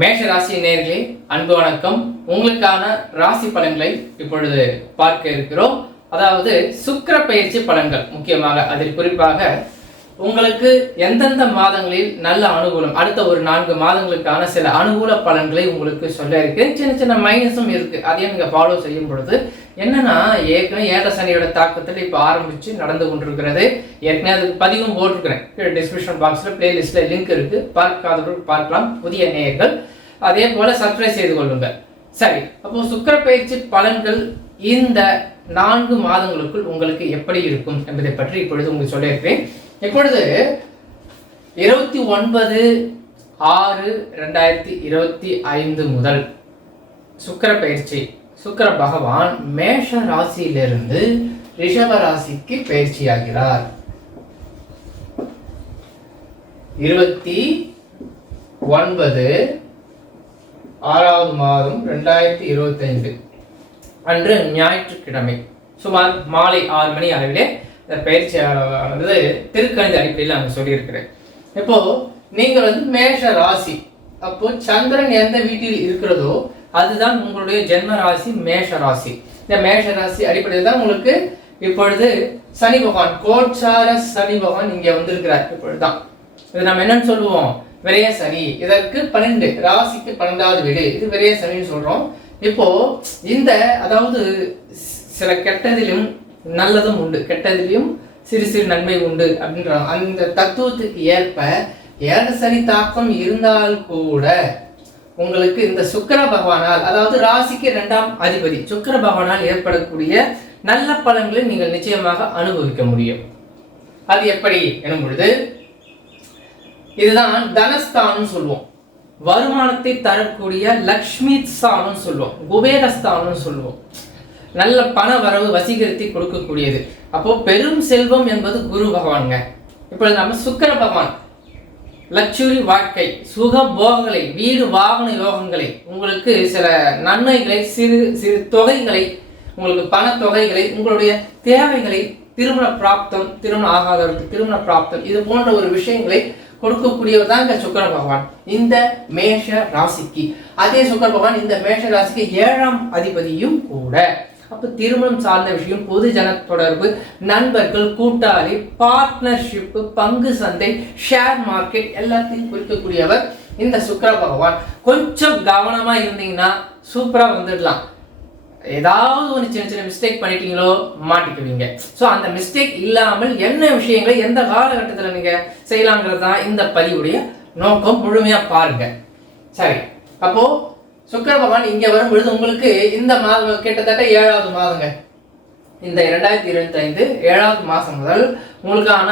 மேஷ ராசி நேயர்களே, அன்பு வணக்கம். உங்களுக்கான ராசி பலன்களை இப்பொழுது பார்க்க இருக்கிறோம். அதாவது சுக்கிர பயிற்சி பலன்கள், முக்கியமாக அதில் குறிப்பாக உங்களுக்கு எந்தெந்த மாதங்களில் நல்ல அனுகூலம், அடுத்த ஒரு 4 மாதங்களுக்கான சில அனுகூல பலன்களை உங்களுக்கு சொல்ல இருக்கு. சின்ன சின்ன மைனஸும் இருக்கு, அதையும் நீங்க ஃபாலோ செய்யும் பொழுது என்னன்னா, ஏற்கனவே ஏழரை சனியோட தாக்கத்தில் இப்போ ஆரம்பிச்சு நடந்து கொண்டிருக்கிறது. ஏற்கனவே அதுக்கு பதிவும் போட்டிருக்கிறேன், டிஸ்கிரிப்ஷன் பாக்ஸ்ல பிளேலிஸ்ட்ல லிங்க் இருக்கு, பார்க்காதவர்கள் பார்க்கலாம், புதிய நேயர்கள். அதே போல சப்ஸ்கிரைப் செய்து கொள்ளுங்கள். சரி, அப்போ சுக்கிர பயிற்சி பலன்கள் இந்த 4 மாதங்களுக்குள் உங்களுக்கு எப்படி இருக்கும் என்பதை பற்றி இப்பொழுது உங்களுக்கு சொல்லியிருக்கிறேன். இப்பொழுது 29/6/2025 முதல் சுக்கிர பயிற்சி, சுக்கிர பகவான் மேஷ ராசியிலிருந்து ரிஷப ராசிக்கு பயிற்சியாகிறார். 29/6/2025 அன்று ஞாயிற்றுக்கிழமை சுமார் மாலை 6 மணி அளவிலே பயிற்சியானது திருக்கணித அடிப்படையில் நாங்கள் சொல்லியிருக்கிறேன். இப்போ நீங்கள் மேஷ ராசி, அப்போ சந்திரன் எந்த வீட்டில் இருக்கிறதோ அதுதான் உங்களுடைய ஜென்ம ராசி மேஷ ராசி. இந்த மேஷ ராசி அடிப்படையில் தான் உங்களுக்கு இப்பொழுது சனி பகவான், கோச்சார சனி பகவான் இங்க வந்திருக்கிறார். இப்பொழுதுதான் இது நம்ம என்னன்னு சொல்லுவோம், விரைய சனி. இதற்கு 12 ராசிக்கு 12வது வீடு, இது விரைய சனின்னு சொல்றோம். இப்போ இந்த அதாவது சில கெட்டதிலும் நல்லதும் உண்டு, கெட்டதிலும் சிறு சிறு நன்மை உண்டு அப்படின்ற அந்த தத்துவத்துக்கு ஏற்ப ஏழரை சனி தாக்கம் இருந்தால் கூட உங்களுக்கு இந்த சுக்கிர பகவானால், அதாவது ராசிக்கு 2ஆம் அதிபதி சுக்கிர பகவானால் ஏற்படக்கூடிய நல்ல பலன்களை நீங்கள் நிச்சயமாக அனுபவிக்க முடியும். அது எப்படி எனும் பொழுது, இதுதான் தனஸ்தானம் சொல்லுவோம், வருமானத்தை தரக்கூடிய லக்ஷ்மி ஸ்தானம் சொல்லுவோம், குபேரஸ்தானம் சொல்லுவோம், நல்ல பண வரவு வசீகரித்து கொடுக்கக்கூடியது. அப்போ பெரும் செல்வம் என்பது குரு பகவானுங்க. இப்பொழுது நம்ம சுக்கிர பகவான் லக்ஸுரி வாழ்க்கை, சுக போகங்களை, வீடு வாகன யோகங்களை, உங்களுக்கு சில நன்மைகளை, சிறு சிறு தொகைகளை, உங்களுக்கு பண தொகைகளை, உங்களுடைய தேவைகளை, திருமண பிராப்தம், திருமணம் ஆகாதவருக்கு திருமண பிராப்தம், இது போன்ற ஒரு விஷயங்களை கொடுக்கக்கூடியவர் தான் சுக்கிர பகவான் இந்த மேஷ ராசிக்கு. அதே சுக்கிர பகவான் இந்த மேஷ ராசிக்கு 7ஆம் அதிபதியும் கூட. அப்ப திருமணம் சார்ந்த விஷயம், பொது ஜன தொடர்பு, நண்பர்கள், கூட்டாளி, பார்ட்னர்ஷிப், பங்கு சந்தை, ஷேர் மார்க்கெட் எல்லாத்தையும் குறிக்கக்கூடியவர் இந்த சுக்கிர பகவான். கொஞ்சம் கவனமா இருந்தீங்கன்னா சூப்பரா வந்துடலாம். ஏதாவது ஒரு சின்ன சின்ன மிஸ்டேக் பண்ணிட்டீங்களோ மாட்டிக்குவீங்க. ஸோ அந்த மிஸ்டேக் இல்லாமல் என்ன விஷயங்களை எந்த காலகட்டத்தில் நீங்க செய்யலாங்கிறது தான் இந்த பதிவுடைய நோக்கம். முழுமையா பாருங்க. சரி, அப்போ சுக்கிர பகவான் இங்க வரும்பொழுது உங்களுக்கு இந்த மாதம் கிட்டத்தட்ட 7வது மாதங்க. இந்த 2025 7வது மாதம் முதல் உங்களுக்கான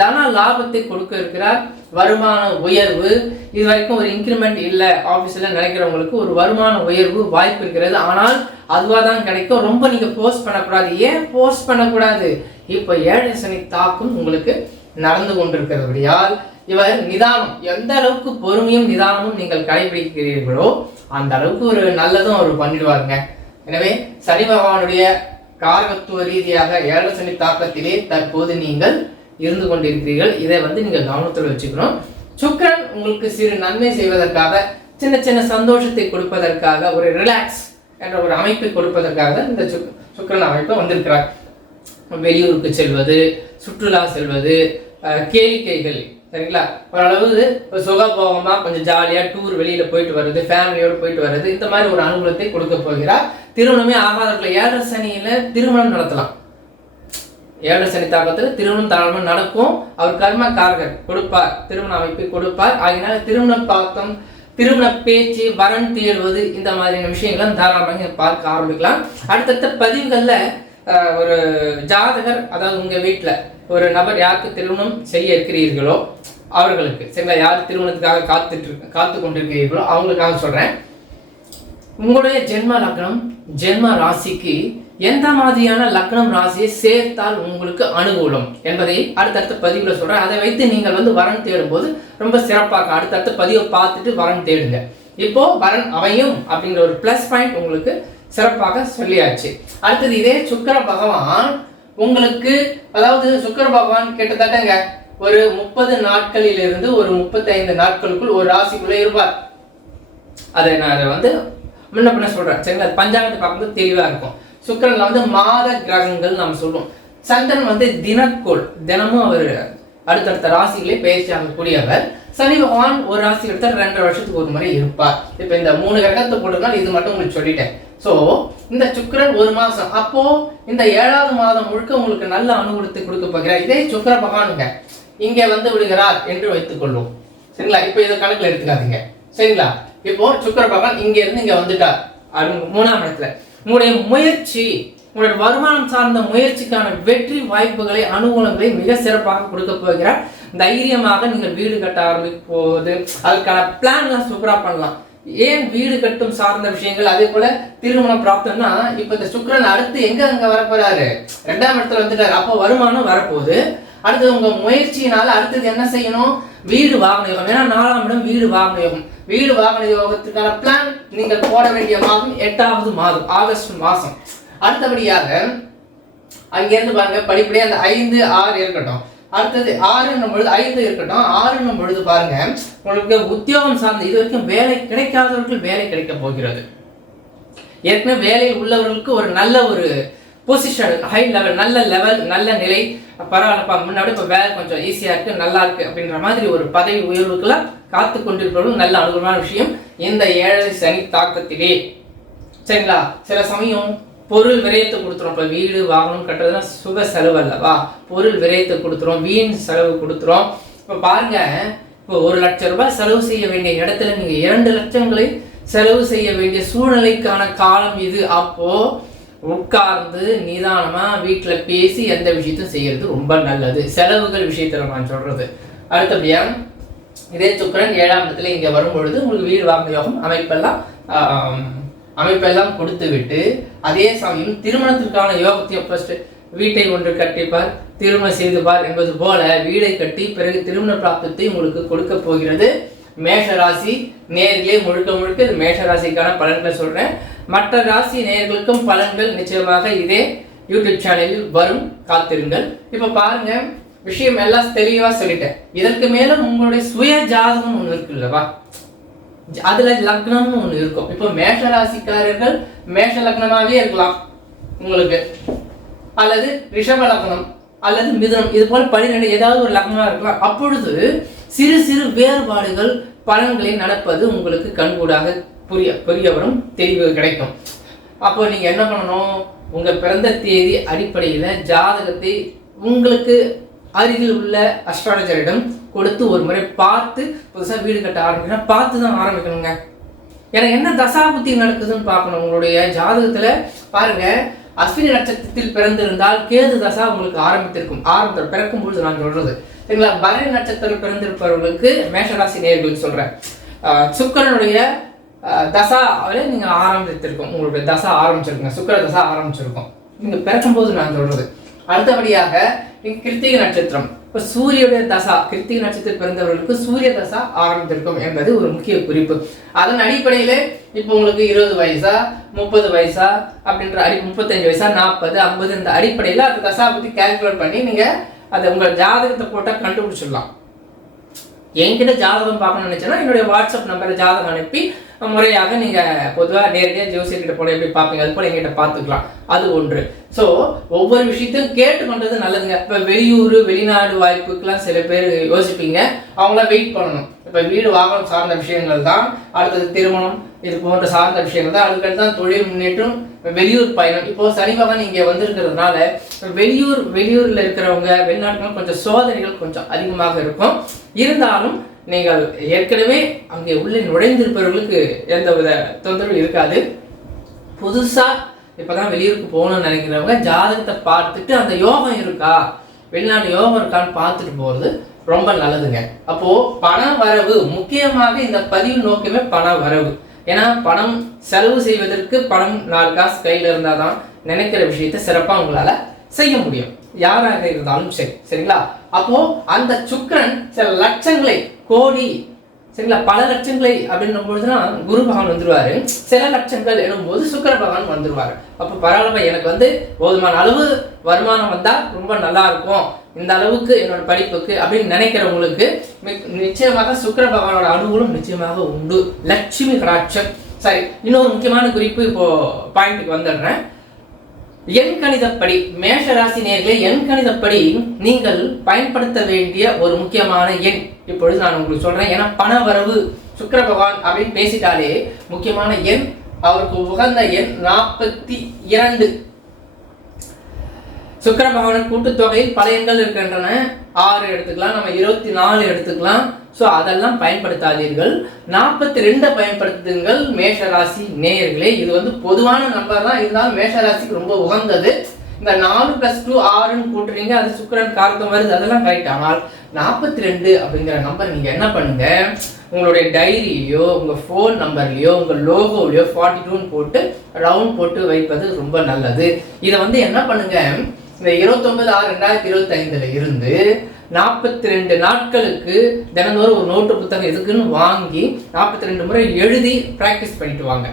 தன லாபத்தை கொடுக்க இருக்கிறார். வருமான உயர்வு, இது வரைக்கும் ஒரு இன்க்ரிமெண்ட் இல்லை ஆஃபீஸில் நினைக்கிறவங்களுக்கு ஒரு வருமான உயர்வு வாய்ப்பு இருக்கிறது. ஆனால் அதுவாக தான் கிடைக்கும். ரொம்ப நீங்கள் போஸ்ட் பண்ணக்கூடாது. ஏன் போஸ்ட் பண்ணக்கூடாது? இப்போ ஏழரை சனி தாக்கம் உங்களுக்கு நடந்து கொண்டிருக்கிறபடியால் இவர் நிதானம், எந்த அளவுக்கு பொறுமையும் நிதானமும் நீங்கள் கடைபிடிக்கிறீர்களோ அந்த அளவுக்கு ஒரு நல்லதும் அவர் பண்ணிடுவாருங்க. எனவே சனி பகவானுடைய காரகத்துவ ரீதியாக ஏழரை சனி தாக்கத்திலே தற்போது நீங்கள் இருந்து கொண்டிருக்கிறீர்கள். இதை நீங்கள் கவனத்தில் வச்சுக்கணும். சுக்கிரன் உங்களுக்கு சிறு நன்மை செய்வதற்காக, சின்ன சின்ன சந்தோஷத்தை கொடுப்பதற்காக, ஒரு ரிலாக்ஸ் என்ற ஒரு அமைப்பை கொடுப்பதற்காக இந்த சுக்கிரன் அமைப்பை வந்திருக்கிறார். வெளியூருக்கு செல்வது, சுற்றுலா செல்வது, கேளிக்கைகள், சரிங்களா, ஓரளவு சுகபோகமா கொஞ்சம் ஜாலியா டூர் வெளியில போயிட்டு வர்றது, ஃபேமிலியோடு போயிட்டு வர்றது, இந்த மாதிரி ஒரு அனுகூலத்தை கொடுக்க போகிறார். திருமணமே ஆகாதவர்கள் ஏழரை சனியில திருமணம் நடத்தலாம். ஏழரை சனி தாக்கத்தில் திருமணம் தாராளமாக நடக்கும். அவர் கர்ம காரகர் கொடுப்பார், திருமண அமைப்பை கொடுப்பார். ஆகினால திருமண பாத்தம், திருமண பேச்சு, வரன் தேடுவது, இந்த மாதிரியான விஷயங்கள் தாராளமாக பார்க்க ஆரம்பிக்கலாம். அடுத்தடுத்த பதிவுகள்ல ஒரு ஜாதகர், அதாவது உங்க வீட்டுல ஒரு நபர் யாருக்கு திருமணம் செய்ய இருக்கிறீர்களோ அவர்களுக்கு, சரிங்களா, யார் திருமணத்துக்காக காத்து கொண்டிருக்கிறீர்களோ அவங்களுக்காக சொல்றேன். உங்களுடைய ஜென்ம லக்னம், ஜென்ம ராசிக்கு எந்த மாதிரியான லக்னம் ராசியை சேர்த்தால் உங்களுக்கு அனுகூலம் என்பதை அடுத்தடுத்த பதிவுல சொல்றேன். அதை வைத்து நீங்கள் வரன் தேடும் போது ரொம்ப சிறப்பாக அடுத்தடுத்த பதிவை பார்த்துட்டு வரன் தேடுங்க. இப்போ வரன் அமையும் அப்படிங்கிற ஒரு பிளஸ் பாயிண்ட் உங்களுக்கு சிறப்பாக சொல்லியாச்சு. அடுத்தது இதே சுக்கிர பகவான் உங்களுக்கு, அதாவது சுக்கிர பகவான் கிட்டத்தட்டங்க ஒரு 30 நாட்களிலிருந்து ஒரு 35 நாட்களுக்குள் ஒரு ராசிக்குள்ளே இருப்பார். அதை நான் வந்து முன்ன பின்ன சொல்றேன் சரிங்களா. பஞ்சாங்கத்தை பார்க்கும்போது தெளிவா இருக்கும். சுக்கிரன்ல வந்து மாத கிரகங்கள் நம்ம சொல்லுவோம். சந்திரன் வந்து தினக்கோள், தினமும் அவர் அடுத்தடுத்த ராசிகளே பயிற்சி ஆகக்கூடியவர். சனி பகவான் ஒரு ராசி எடுத்தால் 2.5 வருஷத்துக்கு ஒரு முறை இருப்பார். இப்ப இந்த 3 கிரகத்தை போட்டுருந்தால் இது மட்டும் உங்களுக்கு சொல்லிட்டேன். ஸோ இந்த சுக்கிரன் ஒரு மாசம், அப்போ இந்த 7வது மாதம் முழுக்க உங்களுக்கு நல்ல அனுகூலத்தை கொடுக்க போகிறார். இதே சுக்கிர பகவானுங்க இங்க வந்து விடுகிறார் என்று வைத்துக் கொள்வோம் சரிங்களா. இப்போ இதை கணக்குல எடுத்துக்காதீங்க சரிங்களா. இப்போ சுக்கிர பகவான் இங்க இருந்து இங்க வந்துட்டார் 3ஆம் இடத்துல. உங்களுடைய முயற்சி, உங்களுடைய வருமானம் சார்ந்த முயற்சிக்கான வெற்றி வாய்ப்புகளை அனுகூலங்களை மிக சிறப்பாக கொடுக்க போகிறார். தைரியமாக நீங்கள் வீடு கட்ட ஆரம்பிக்கும் போது அதுக்கான பிளான்லாம் சூப்பரா பண்ணலாம். ஏன் வீடு கட்டும் சார்ந்த விஷயங்கள், அதே போல திருமணம் பிராப்தம்னா இப்ப இந்த சுக்கிரன் அடுத்து எங்க வரப்போறாரு, 2ஆம் இடத்துல வந்துட்டாரு. அப்போ வருமானம் வரப்போகுது. அடுத்தது உங்க முயற்சியினால அடுத்தது என்ன செய்யணும், வீடு வாகன யோகம். ஏன்னா 4ஆம் இடம் வீடு வாகன யோகம். வீடு வாகன யோகத்துக்கான பிளான் நீங்கள் போட வேண்டிய மாதம் 8வது மாதம் ஆகஸ்ட் மாசம். அடுத்தபடியாக அங்கிருந்து பாருங்க படிப்படியாக அந்த 5, 6 இருக்கட்டும். அடுத்தது 6 பொழுது 5 இருக்கட்டும். 6 பொழுது பாருங்க உங்களுக்கு உத்தியோகம் சார்ந்த இது வரைக்கும் வேலை கிடைக்காதவர்களுக்கு வேலை கிடைக்க போகிறது. ஏற்கனவே வேலையில் உள்ளவர்களுக்கு ஒரு நல்ல ஒரு பொசிஷன், ஹை லெவல், நல்ல நிலை, பரவாயில்லப்பா முன்னாடி இப்போ வேலை கொஞ்சம் ஈஸியா இருக்கு, நல்லா இருக்கு அப்படின்ற மாதிரி ஒரு பதவி உயர்வுக்கெல்லாம் காத்து கொண்டிருப்பவர்கள் நல்ல அனுகூலமான விஷயம் இந்த 7 சனி தாக்கத்திலே சரிங்களா. சில சமயம் பொருள் விரயத்தை கொடுத்துரும். இப்போ வீடு வாகனம் கட்டுறதுனா சுப செலவு அல்லவா, பொருள் விரயத்தை கொடுத்துரும், வீண் செலவு கொடுத்துரும். இப்போ பாருங்க, இப்போ 1 லட்சம் ரூபாய் செலவு செய்ய வேண்டிய இடத்துல நீங்க 2 லட்சங்களை செலவு செய்ய வேண்டிய சூழ்நிலைக்கான காலம் இது. அப்போ உட்கார்ந்து நிதானமா வீட்டுல பேசி எந்த விஷயத்தையும் செய்யறது ரொம்ப நல்லது. செலவுகள் விஷயத்துல நான் சொல்றது. அடுத்தபடியா இதே சுக்கிரன் 7ஆம் இடத்துல இங்க வரும் பொழுது உங்களுக்கு வீடு வாங்க யோகம் அமைப்பெல்லாம் கொடுத்து விட்டு, அதே சமயம் திருமணத்திற்கான யோகத்தையும் ஃபர்ஸ்ட் வீட்டை ஒன்று கட்டிப்பார், திருமணம் செய்துபார் என்பது போல வீடை கட்டி பிறகு திருமண பிராப்தத்தை உங்களுக்கு கொடுக்க போகிறது. மேஷராசி நேர்களே முழுக்க இது மேஷராசிக்கான பலன்களை சொல்றேன். மற்ற ராசி நேயர்களுக்கும் பலன்கள் நிச்சயமாக இதே யூடியூப் சேனலில் வரும், காத்திருங்கள். இப்ப பாருங்க, விஷயம் எல்லாம் தெளிவா சொல்லிட்டேன். இதற்கு மேல உங்களுடைய சுய ஜாதகம் ஒண்ணு இருக்கு இல்லவா, அதுல லக்னம்னு ஒண்ணு இருக்கும். இப்போ மேஷ ராசிக்காரர்கள் மேஷ லக்னமாவே இருக்கலாம் உங்களுக்கு, அல்லது ரிஷப லக்னம் அல்லது மிதுனம், இது போல 12 ஏதாவது ஒரு லக்னமா இருக்கலாம். அப்பொழுது சிறு வேறுபாடுகள் பலன்களை நடப்பது உங்களுக்கு கண்கூடாக புரிய வரும், தெளிவு கிடைக்கும். அப்போ நீங்க என்ன பண்ணணும், உங்க பிறந்த தேதி அடிப்படையில ஜாதகத்தை உங்களுக்கு அருகில் உள்ள அஸ்ட்ராலஜரிடம் கொடுத்து ஒரு முறை பார்த்து, புதுசா வீடு கட்ட ஆரம்பிக்கணும் பார்த்து தான் ஆரம்பிக்கணுங்க. ஏன்னா என்ன தசாபுத்தி நடக்குதுன்னு பார்க்கணும். உங்களுடைய ஜாதகத்துல பாருங்க, அஸ்வினி நட்சத்திரத்தில் பிறந்திருந்தால் கேது தசா உங்களுக்கு பிறக்கும் பொழுது நான் சொல்றது சரிங்களா. பரணி நட்சத்திரம் பிறந்திருப்பவர்களுக்கு மேஷராசி நேயர்களுக்கு சொல்றேன், சுக்கிரனுடைய தசா நீங்க ஆரம்பித்திருக்கோம், உங்களுடைய தசா ஆரம்பிச்சிருக்கோங்க, சுக்கிர தசா ஆரம்பிச்சிருக்கோம் நீங்க பிறக்கும் போது நான் சொல்றது. அடுத்தபடியாக கிருத்திகை நட்சத்திரம், இப்போ சூரியனுடைய தசா, கிருத்திகை நட்சத்திரம் பிறந்தவர்களுக்கு சூரிய தசா ஆரம்பித்திருக்கும் என்பது ஒரு முக்கிய குறிப்பு. அதன் அடிப்படையில இப்போ உங்களுக்கு 20 வயசா 30 வயசா அப்படின்ற 35 வயசா 40 50 இந்த அடிப்படையில அந்த தசா பத்தி கால்குலேட் பண்ணி நீங்க அதை உங்க ஜாதகத்தை போட்டா கண்டுபிடிச்சிடலாம். என்கிட்ட ஜாதகம் பார்க்கணும்னு நினைச்சேன்னா என்னுடைய வாட்ஸ்அப் நம்பரை ஜாதகம் அனுப்பி முறையாக நீங்க பொதுவாக நேரடியாக ஜோசியர்கிட்ட போன எப்படி பார்ப்பீங்க அது போல எங்கிட்ட பார்த்துக்கலாம். அது ஒன்று. ஸோ ஒவ்வொரு விஷயத்தையும் கேட்டுக்கொண்டது நல்லதுங்க. இப்போ வெளியூர் வெளிநாடு வாய்ப்புக்கெல்லாம் சில பேர் யோசிப்பீங்க, அவங்களாம் வெயிட் பண்ணணும். இப்போ வீடு வாகனம் சார்ந்த விஷயங்கள் தான், அடுத்தது திருமணம் இது போன்ற சார்ந்த விஷயங்கள் தான், அதுக்கடுத்து தான் தொழில் முன்னேற்றம், வெளியூர் பயணம். இப்போ சனி பகவான் இங்கே வந்திருக்கிறதுனால வெளியூர்ல இருக்கிறவங்க வெளிநாட்டுகள் கொஞ்சம் சோதனைகள் கொஞ்சம் அதிகமாக இருக்கும். இருந்தாலும் நீங்கள் ஏற்கனவே அங்கே உள்ளே நுழைந்திருப்பவர்களுக்கு எந்த வித தொந்தரவு இருக்காது. புதுசா இப்பதான் வெளியூருக்கு போகணும்னு நினைக்கிறவங்க ஜாதகத்தை பார்த்துட்டு அந்த யோகம் இருக்கா, வெளிநாடு யோகம் இருக்கான்னு பார்த்துட்டு போறது ரொம்ப நல்லதுங்க. அப்போ பண வரவு முக்கியமாக இந்த பதிவு நோக்கமே பண வரவு. ஏன்னா பணம் செலவு செய்வதற்கு பணம் 4 காசு கையில இருந்தாதான் நினைக்கிற விஷயத்தை சிறப்பா உங்களால செய்ய முடியும், யாராக இருந்தாலும் சரி. சரிங்களா? அப்போ அந்த சுக்கிரன் சில லட்சங்களை கோடி சரிங்களா. பல லட்சங்களை அப்படின்னும் பொழுதுதான் குரு பகவான் வந்துருவாரு. சில லட்சங்கள் எனும்போது சுக்கிர பகவான் வந்துருவாரு. அப்போ பரவாயில்ல, எனக்கு வந்து போதுமான அளவு வருமானம் வந்தா ரொம்ப நல்லா இருக்கும், இந்த அளவுக்கு என்னோட படிப்புக்கு அப்படின்னு நினைக்கிறவங்களுக்கு நிச்சயமாக சுக்கிர பகவானோட அனுகூலம் நிச்சயமாக உண்டு. லட்சுமி கடாட்சம். சரி, இன்னொரு முக்கியமான குறிப்பு இப்போ பாயிண்ட்டுக்கு வந்துடுறேன். எண் கணிதப்படி மேஷ ராசி நேயர்களே, எண் கணிதப்படி நீங்கள் பயன்படுத்த வேண்டிய ஒரு முக்கியமான எண் இப்பொழுது நான் உங்களுக்கு சொல்றேன். ஏன்னா பண வரவு சுக்கிர பகவான் அப்படின்னு பேசிட்டாலே முக்கியமான எண், அவருக்கு உகந்த எண் 42. சுக்கிர பகவான் கூட்டுத்தொகையில் பல எண்கள் இருக்கின்றன. 6 எடுத்துக்கலாம், நம்ம 24 எடுத்துக்கலாம். ஸோ அதெல்லாம் பயன்படுத்தாதீர்கள். 42 பயன்படுத்துங்கள் மேஷ ராசி நேயர்களே. இது வந்து பொதுவான நம்பர் தான், இருந்தாலும் மேஷ ராசிக்கு ரொம்ப உகந்தது. இந்த 4 + 2 6ன்னு கூட்டுறீங்க, அது சுக்கிரன் காரகம் வருது, அதெல்லாம் கரெக்ட். ஆனால் 42 அப்படிங்கிற நம்பர் நீங்க என்ன பண்ணுங்க, உங்களுடைய டைரியிலையோ உங்க ஃபோன் நம்பர்லையோ உங்க லோகோலையோ 42ன்னு போட்டு ரவுண்ட் போட்டு வைப்பது ரொம்ப நல்லது. இதை வந்து என்ன பண்ணுங்க, இந்த 29/6/2025 இருந்து 42 நாட்களுக்கு தினந்தோறும் ஒரு நோட்டு புத்தகம் எதுக்குன்னு வாங்கி 42 முறை எழுதி பிராக்டிஸ் பண்ணிட்டு வாங்க.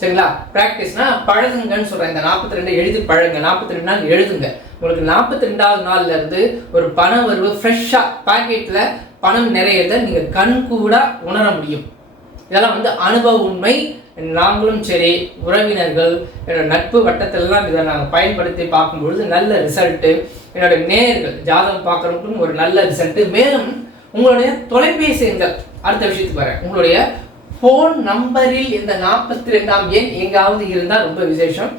சரிங்களா. பிராக்டிஸ்னா பழகுங்கன்னு சொல்றேன். இந்த 42 எழுதி பழகுங்க. 42 நாள் எழுதுங்க. உங்களுக்கு 42வது நாள்ல இருந்து ஒரு பண வரவு ஃப்ரெஷ்ஷா பாக்கெட்ல பணம் நிறையதை நீங்க கண் கூட உணர முடியும். இதெல்லாம் வந்து அனுபவ உண்மை. நாங்களும் சரி, உறவினர்கள், என்னோட நட்பு வட்டத்திலலாம் இதை நாங்கள் பயன்படுத்தி பார்க்கும்பொழுது நல்ல ரிசல்ட்டு. என்னோட நேயர்கள் ஜாதகம் பார்க்குறவங்களுக்கும் ஒரு நல்ல ரிசல்ட்டு. மேலும் உங்களுடைய தொலைபேசி எண்கள், அடுத்த விஷயத்துக்கு வரேன். உங்களுடைய ஃபோன் நம்பரில் இந்த 42ஆம் எண் எங்காவது இருந்தால் ரொம்ப விசேஷம்.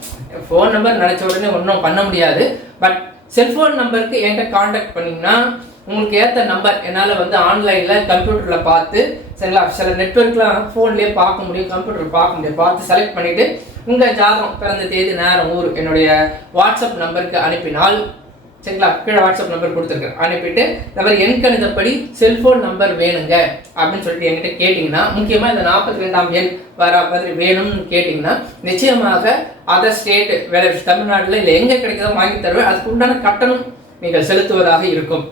ஃபோன் நம்பர் நினச்ச உடனே ஒன்றும் பண்ண முடியாது. பட் செல்ஃபோன் நம்பருக்கு என்கிட்ட காண்டாக்ட் பண்ணிங்கன்னா உங்களுக்கு ஏற்ற நம்பர் என்னால் வந்து ஆன்லைனில் கம்ப்யூட்டரில் பார்த்து, சரிங்களா, சில நெட்வொர்க்லாம் ஃபோன்லேயே பார்க்க முடியும், கம்ப்யூட்டரில் பார்க்க முடியும், பார்த்து செலக்ட் பண்ணிவிட்டு உங்கள் ஜாதகம், பிறந்த தேதி, நேரம், ஊர் என்னுடைய வாட்ஸ்அப் நம்பருக்கு அனுப்பினால், சரிங்களா, கீழே வாட்ஸ்அப் நம்பர் கொடுத்துருக்கேன், அனுப்பிட்டு இந்த மாதிரி எண் கணிதப்படி செல்ஃபோன் நம்பர் வேணுங்க அப்படின்னு சொல்லிட்டு என்கிட்ட கேட்டிங்கன்னா, முக்கியமாக இந்த 42ஆம் எண் வர மாதிரி வேணும்னு கேட்டிங்கன்னா நிச்சயமாக அதர் ஸ்டேட் வேலை தமிழ்நாட்டில் இல்லை எங்கே கிடைக்கிறதோ வாங்கி தருவேன். அதுக்கு உண்டான கட்டணம் நீங்கள் செலுத்துவதாக இருக்கும்.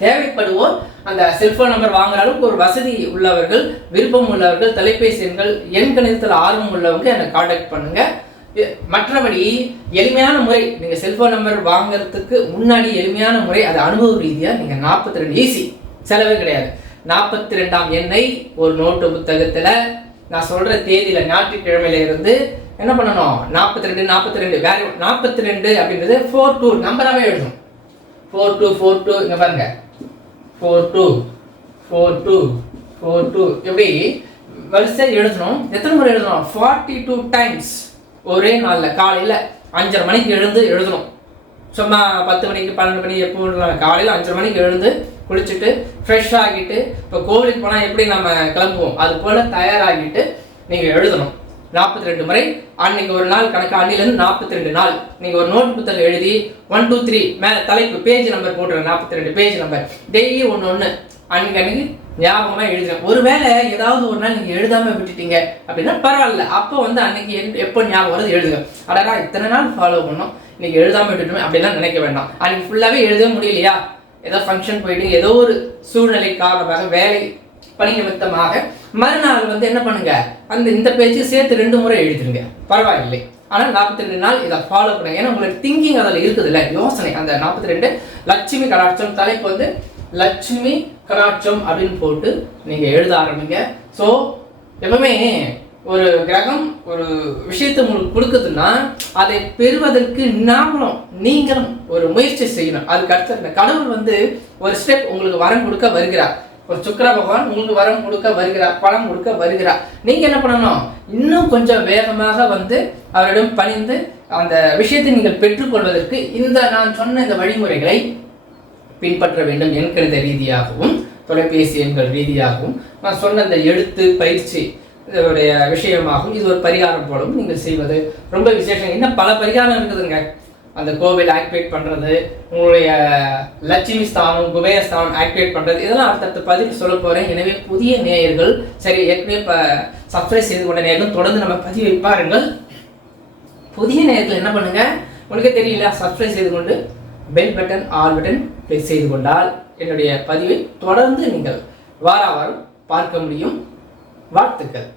தேவைப்படுவோர் அந்த செல்போன் நம்பர் வாங்குற அளவுக்கு ஒரு வசதி உள்ளவர்கள், விருப்பம் உள்ளவர்கள், தொலைபேசி எண்கள், எண் கணிதத்தில் ஆர்வம் உள்ளவங்க என்னை காண்டாக்ட் பண்ணுங்க. மற்றபடி எளிமையான முறை, நீங்கள் செல்போன் நம்பர் வாங்குறதுக்கு முன்னாடி எளிமையான முறை, அது அனுபவ ரீதியாக நீங்கள் 42 ஈஸி, செலவே கிடையாது. 42ஆம் எண்ணை ஒரு நோட்டு புத்தகத்தில் நான் சொல்கிற தேதியில் ஞாயிற்றுக்கிழமையில இருந்து என்ன பண்ணணும், 42 வேற 42 அப்படின்றது 42 நம்பராகவே எழுதணும். 42 இங்கே பாருங்க, 42 எப்படி வரிசை எழுதணும். எத்தனை முறை எழுதணும்? 42 டைம்ஸ் ஒரே நாளில். காலையில் 5:30 மணிக்கு எழுந்து எழுதணும். சும்மா 10 மணிக்கு 12 மணி எப்போ காலையில் 5:30 மணிக்கு எழுந்து குளிச்சுட்டு ஃப்ரெஷ் ஆகிட்டு, இப்போ கோவிலுக்கு போனால் எப்படி நம்ம கிளம்புவோம் அது போல் தயாராகிட்டு நீங்கள் எழுதணும். 42 முறை. அன்னைக்கு ஒரு நாள் கணக்கு, அன்னிலேருந்து 42 நாள் நீங்கள் ஒரு நோட் புத்தகம் எழுதி 1 2 3 மேலே தலைப்பு பேஜ் நம்பர் போட்டுருங்க. 42 பேஜ் நம்பர் டெய்லி ஒன்று அன்னைக்கு ஞாபகமாக எழுதுறேன். ஒருவேளை ஏதாவது ஒரு நாள் நீங்கள் எழுதாமல் விட்டுட்டீங்க அப்படின்னா பரவாயில்ல, அப்போ வந்து அன்னைக்கு எப்போ ஞாபகம் வருது எழுதுங்க. அடடா இத்தனை நாள் ஃபாலோ பண்ணோம், இன்னைக்கு எழுதாமல் விட்டுட்டோமே அப்படிலாம் நினைக்க வேண்டாம். அன்னைக்கு ஃபுல்லாகவே எழுதவே முடியலையா, ஏதோ ஃபங்க்ஷன் போயிட்டு ஏதோ ஒரு சூழ்நிலை காரணமாக வேலை பணி நிமித்தமாக மறுநாள் வந்து என்ன பண்ணுங்க, இந்த பேஜ் சேர்த்து 2 முறை எழுதிருங்க, பரவாயில்லை. ஆனால் 42 நாள் இதை ஃபாலோ பண்ணுங்க. ஏன்னா உங்களுக்கு திங்கிங் அதில் இருக்குது இல்லை, யோசனை. அந்த 42 லட்சுமி கடாட்சம், தலைப்பு வந்து லட்சுமி கடாட்சம் அப்படின்னு போட்டு நீங்கள் எழுத ஆரம்பிங்க. ஸோ எப்பவுமே ஒரு கிரகம் ஒரு விஷயத்தை உங்களுக்கு கொடுக்குதுன்னா அதை பெறுவதற்கு நீங்களும் ஒரு முயற்சி செய்யணும். அதுக்கு அடுத்த கடவுள் வந்து ஒரு ஸ்டெப் உங்களுக்கு வரம் கொடுக்க வருகிறார். ஒரு சுக்கிர பகவான் உங்களுக்கு வரம் கொடுக்க வருகிறார், பணம் கொடுக்க வருகிறார். நீங்க என்ன பண்ணணும், இன்னும் கொஞ்சம் வேகமாக வந்து அவரிடம் பணிந்து அந்த விஷயத்தை நீங்கள் பெற்றுக்கொள்வதற்கு இந்த நான் சொன்ன இந்த வழிமுறைகளை பின்பற்ற வேண்டும். எண்கணித ரீதியாகவும் தொலைபேசி எண்கள் ரீதியாகவும் நான் சொன்ன இந்த எழுத்து பயிற்சி இதோடைய விஷயமாகவும் இது ஒரு பரிகாரம் போலவும் நீங்கள் செய்வது ரொம்ப விசேஷம். இன்னும் பல பரிகாரம் இருக்குதுங்க. அந்த கோவில் ஆக்டிவேட் பண்ணுறது, உங்களுடைய லட்சுமி ஸ்தானம் குபேர ஸ்தானம் ஆக்டிவேட் பண்ணுறது, இதெல்லாம் அடுத்தடுத்த பதிவு சொல்ல போகிறேன். எனவே புதிய நேயர்கள், சரி ஏற்கனவே இப்போ சப்ஸ்கிரைப் செய்து கொண்ட நேயர்கள் தொடர்ந்து நம்ம பதிவை பாருங்கள். புதிய நேயர்கள் என்ன பண்ணுங்க, உங்களுக்கே தெரியல, சப்ஸ்கிரைப் செய்து கொண்டு bell button all button click செய்து கொண்டால் என்னுடைய பதிவை தொடர்ந்து நீங்கள் வாரம் பார்க்க முடியும். வாழ்த்துக்கள்.